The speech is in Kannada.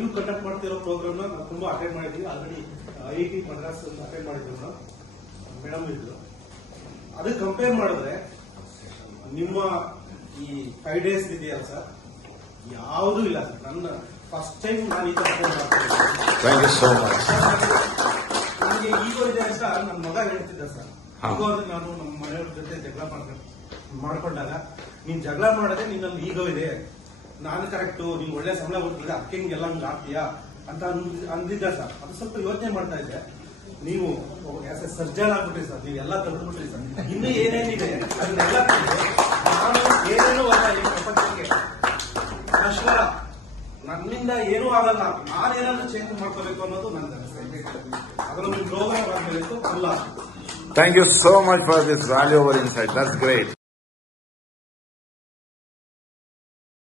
ನೀವು ಕಂಡಕ್ಟ್ ಮಾಡ್ತಿರೋ ಪ್ರೋಗ್ರಾಮ್ ನಾವು ತುಂಬಾ ಅಟೆಂಡ್ ಮಾಡಿದ್ವಿ. ಆಲ್ರೆಡಿ IIT ಮದ್ರಾಸ್ ಅಟೆಂಡ್ ಮಾಡಿದ್ರು ಮೇಡಮ್ ಇದ್ರು. ಅದಕ್ಕೆ ಕಂಪೇರ್ ಮಾಡಿದ್ರೆ ನಿಮ್ಮ ಈ 5 days ಇದೆಯಲ್ಲ ಸರ್, ಯಾವುದೂ ಇಲ್ಲ ಸರ್. ನನ್ನ ಫಸ್ಟ್ ಟೈಮ್ ನಾನು ಈ ತರ ಥ್ಯಾಂಕ್ ಯು ಸೋ ಮಚ್. ನನಗೆ ಈಗೋ ಇದೆ ಅಂತ ನನ್ನ ಮಗ ಹೇಳ್ತಿದ್ದ ಸರ್. ಈಗೋ ಅಂದ್ರೆ ನಾನು ನಮ್ಮ ಮನೆಯವ್ರ ಜೊತೆ ಜಗಳ ಮಾಡ್ಕೊಂಡಾಗ, ನೀನ್ ಜಗಳ ಮಾಡದೆ ನಿನ್ನಲ್ಲಿ ಈಗೋ ಇದೆ, ನಾನು ಕರೆಕ್ಟು, ನೀನ್ ಒಳ್ಳೆ ಸಂಬಳ ಕೊಡ್ತಿದ್ದ ಅಕ್ಕೆ ಹಿಂಗೆಲ್ಲ ಹಂಗ ಆಗ್ತೀಯಾ ಅಂತ ಅಂದಿದ್ದ ಸರ್. ಅದು ಸ್ವಲ್ಪ ಯೋಚನೆ ಮಾಡ್ತಾ ಇದ್ದೆ. ನೀವು ಆಸ್ ಎ ಸರ್ಜನ್ ಆಗ್ಬಿಟ್ರಿ ಸರ್, ನೀವೆಲ್ಲ ತಗೊಂಡ್ಬಿಟ್ರಿ ಸರ್. ಇನ್ನು ಏನೇನಿದೆ ಅದನ್ನೆಲ್ಲ ನಾನು ಏನೇನೂ ಅಲ್ಲ ಈ ಪ್ರಪಂಚಕ್ಕೆ ಅಶ್ವರ, ನನ್ನಿಂದ ಏನೂ ಆಗಲ್ಲ, ನಾನೇನಾದ್ರೂ ಚೇಂಜ್ ಮಾಡ್ಕೋಬೇಕು ಅನ್ನೋದು ನನ್ನ ಅದರೊಂದು ಪ್ರೋಗ್ರಾಮ್ ಆಗಬೇಕು ಅಲ್ಲ. Thank you so much for this valuable insight. That's great.